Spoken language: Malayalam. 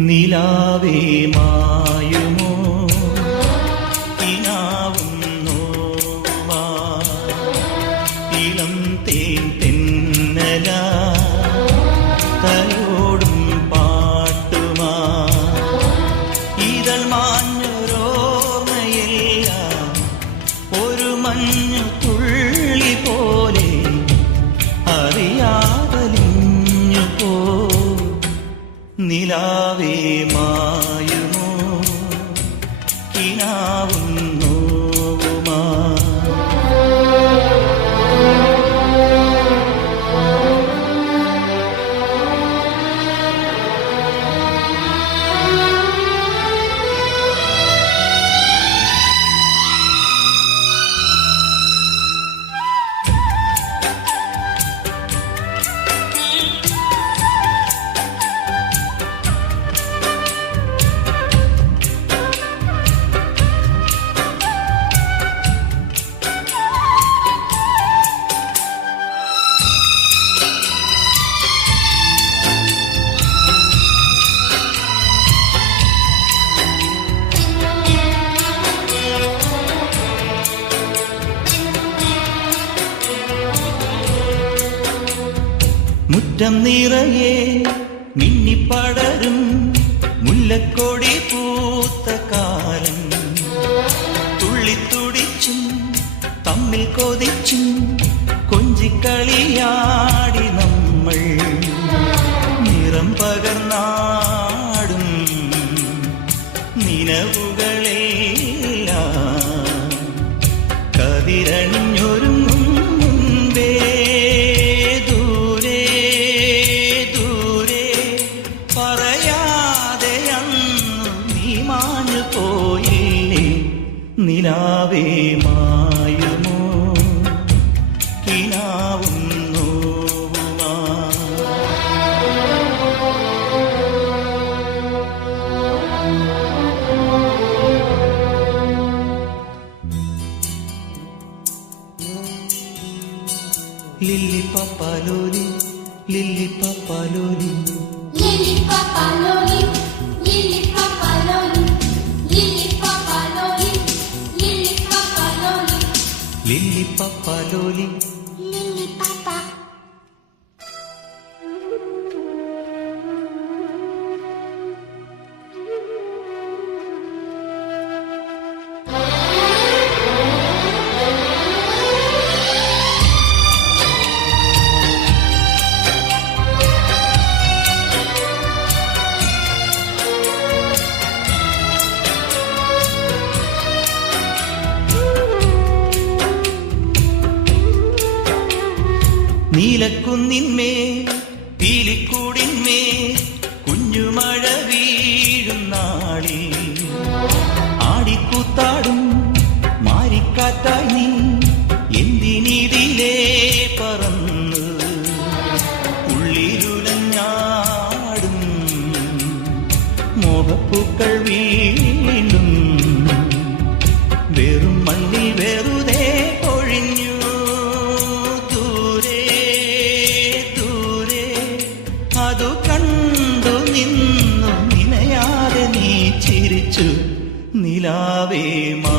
നിലാവേ മായുമോ കിനാവും നോവാ ഇളം തേൻ തെന്നല തലോടും പാട്ടുമാ ഇതൾ മാഞ്ഞൊരോർമ്മയില്ല ഒരു മഞ്ഞു തുള്ളി പോലെ അറിയാതലിഞ്ഞു പോ നിലാവേ മായുമോ കിനാവും നോവുമാ മുറ്റം നിറയെ മിന്നിപ്പടരും മുല്ലക്കൊടി പൂത്ത കാലം തുള്ളിത്തുടിച്ചും തമ്മിൽ കൊതിച്ചും കൊഞ്ചിക്കളിയാടി നമ്മൾ നിറം പകർന്നാടും നിലവുകളെല്ലാം കതിരണിഞ്ഞൊരുങ്ങും മുൻപേ നിലാവേ മായുമോ കിനാവും നോവുമാ ലില്ലി പപ്പാലോലി ലില്ലി പപ്പാലോലി ലില്ലി പപ്പാലോലി ലില്ലി പപ്പാലോലി ലില്ലി പപ്പാലോലി ലില്ലി പപ്പാലോലി ലില്ലി പപ്പ നീലക്കുന്നിന്മേൽ പീലിക്കൂടിന്മേൽ കുഞ്ഞുമഴ വീഴും നാളിൽ ആടിക്കൂത്താടും മാരിക്കാറ്റായി നീ എന്തിനിതിലേ പറന്ന് ഉള്ളിലുലഞ്ഞാടും മോഹപ്പൂക്കൾ വീണ്ടും വെറും മണ്ണിൽ വെറുതെ ഒഴിഞ്ഞു അതു കണ്ടു നിന്നു നിനയാതെ നീ ചിരിച്ചു നിലാവേ മാ